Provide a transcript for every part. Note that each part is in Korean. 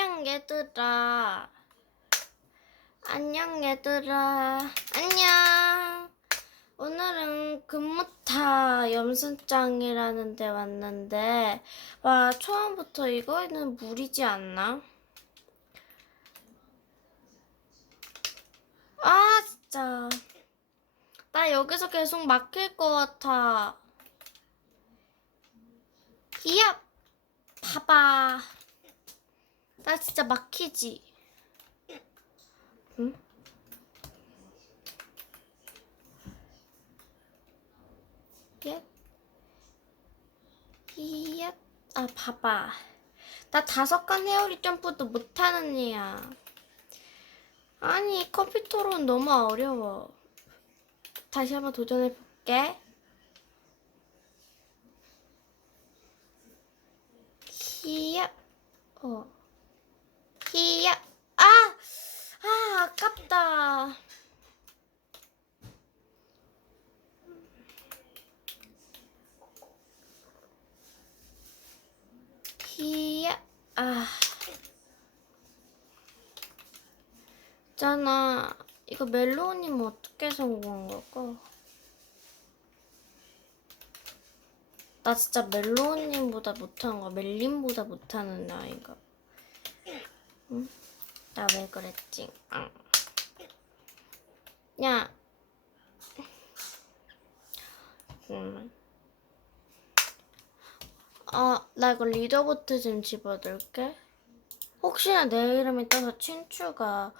안녕 얘들아. 안녕 얘들아. 안녕. 오늘은 금무타 염순장이라는 데 왔는데 와 처음부터 이거는 물이지 않나? 아 진짜 나 여기서 계속 막힐 것 같아. 이야 봐봐. 나 진짜 막히지. 응? 예? 이야 아 봐봐. 나 다섯 칸 헤어리 점프도 못하는 애야. 아니 컴퓨터로는 너무 어려워. 다시 한번 도전해 볼게. 히야, 어, 히야, 아, 아, 아깝다. 히야, 아. 있잖아. 이거 멜로우님 어떻게 성공한 걸까? 나 진짜 멜로우님보다 못하는 거야. 멜림보다 못하는 아이가. 응? 나 왜 그랬지? 아. 야. 잠깐만. 아, 나 이거 리더보트 좀 집어넣을게. 혹시나 내 이름이 떠서 친추가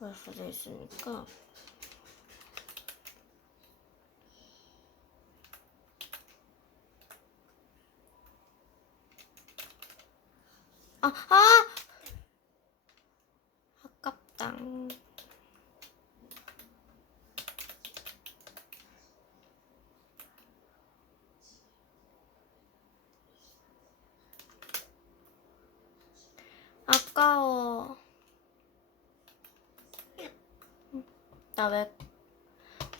올 수도 있으니까. 아, 아! 아깝다. 아까워. 나 왜,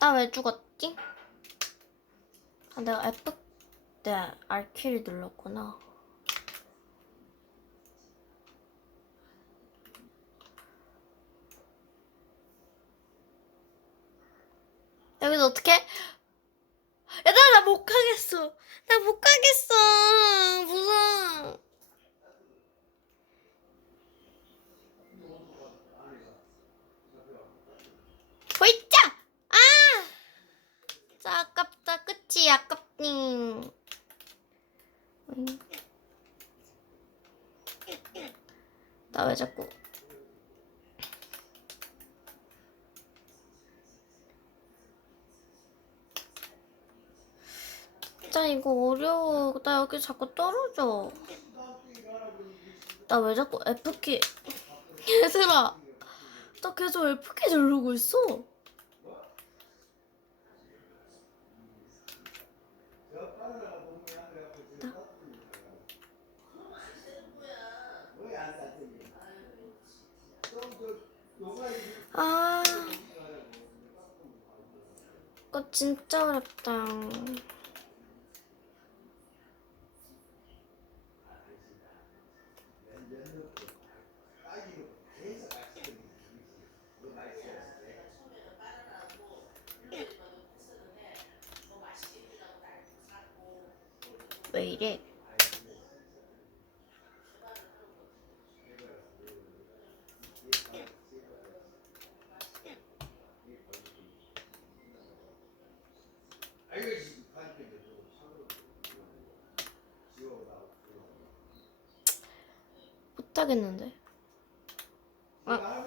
나 왜 죽었지? 아, 내가 F 때 R키를 눌렀구나. 여기서 어떻게? 얘들아 나 못 가겠어. 나 못 가겠어. 무서워. 보이자. 아, 진짜 아깝다. 그치 아깝니. 나 왜 자꾸 이거 어려워. 나 여기 자꾸 떨어져. 나 왜 자꾸 F키. 얘들아. 나 계속 F키 누르고 있어. 아. 이거 진짜 어렵다. 왜 이래? 못하겠는데. 아.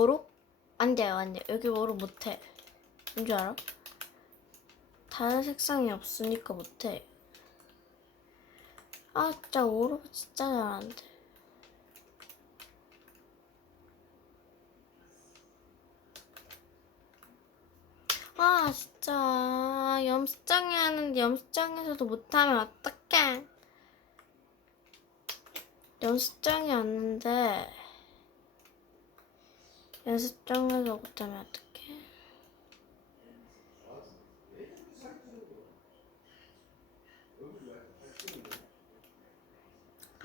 워로? 안 돼요, 안 돼. 여기 워로 못해. 왠줄 알아? 다른 색상이 없으니까 못해. 아, 진짜 워로 진짜 잘하는데. 아, 진짜. 염수장이 하는데 염수장에서도 못하면 어떡해. 연습장이 왔는데 연습장에서 못하면 어떡해?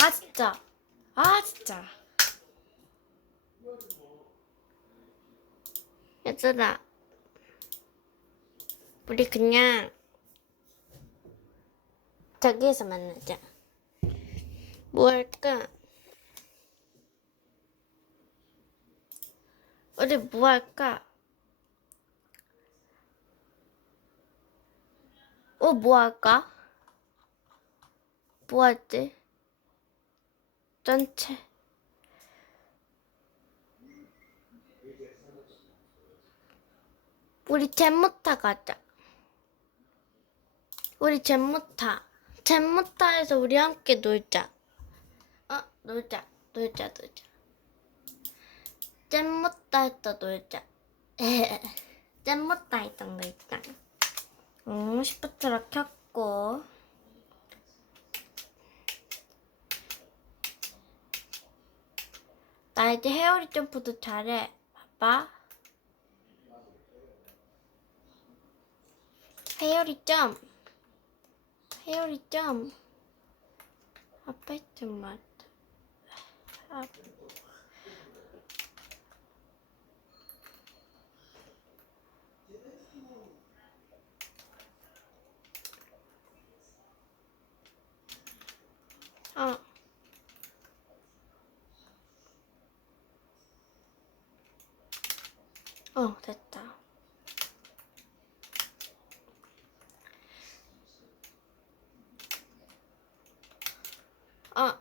아 진짜 아 진짜 얘들아 우리 그냥 저기에서 만나자 뭐 할까? 우리 뭐 할까? 어, 뭐 할까? 뭐 할지? 전체. 우리 잼모타 가자. 우리 잼모타. 잼모타에서 우리 함께 놀자. 어, 놀자. 놀자, 놀자. 잼모타 했다 놀자. 잼모타 했던 거 있다. 음, 시프트를 켰고. 나 이제 헤어리 점프도 잘해. 봐봐. 헤어리 점. 헤어리 점. 아파트 맛. 아. 어. 어, 됐다. 아.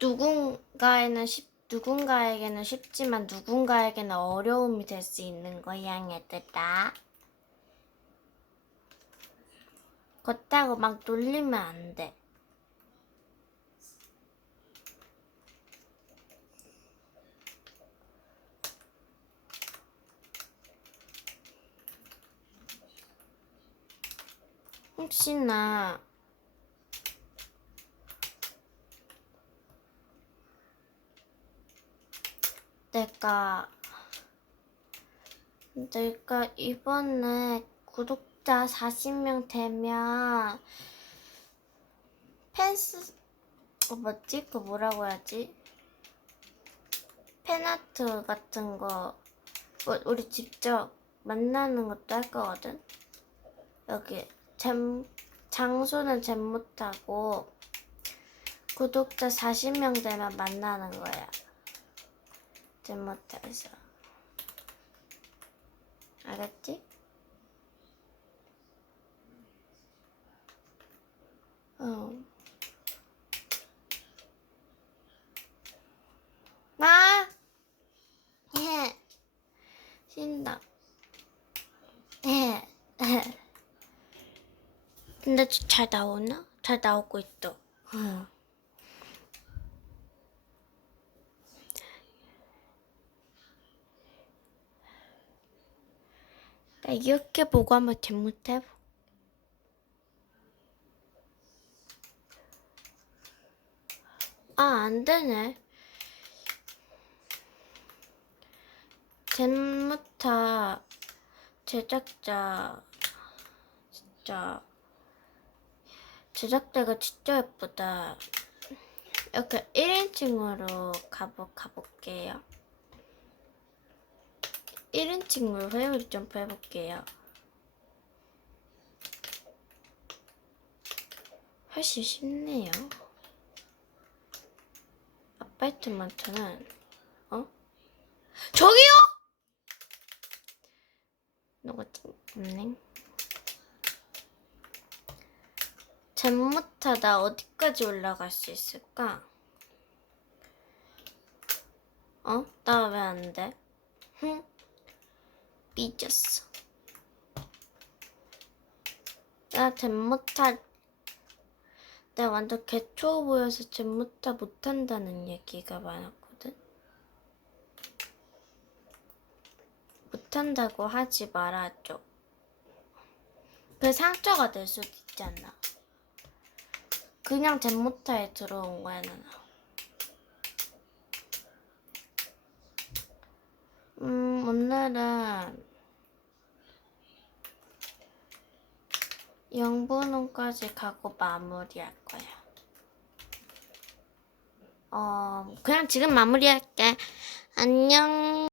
누군가에는 쉽, 누군가에게는 쉽지만 누군가에게는 어려움이 될 수 있는 거야, 얘들아. 그렇다고 막 놀리면 안 돼. 혹시나 내가 내가 이번에 구독자 40명 되면 펜스 어 뭐지? 그 뭐라고 해야지? 팬아트 같은 거 우- 우리 직접 만나는 것도 할 거거든. 여기 잼 장소는 잼 못하고 구독자 40명 되면 만나는 거야. 잼 못해서 알았지? 어. 나. 예. 쉰다. 예. 근데 잘 나오나? 잘 나오고 있어. 응. 이렇게 보고 한번 잘못해. 아, 안 되네. 젠무타 제작자 진짜 제작대가 진짜 예쁘다. 이렇게 1인칭으로 가보, 가볼게요. 1인칭으로 회오리 점프 해볼게요. 훨씬 쉽네요. 아파트만트는, 어? 저기요! 누구지? 없네. 잘못하다 어디까지 올라갈 수 있을까? 어? 나 왜 안 돼? 흥? 삐졌어. 나 잘못하, 내가 완전 개초보 보여서 잘못하 못한다는 얘기가 많았거든? 못한다고 하지 말아줘. 그 상처가 될 수도 있잖아. 그냥 젠모타에 들어온 거야 나는. 음 오늘은 영분홍까지 가고 마무리할 거야. 어 그냥 지금 마무리할게. 안녕.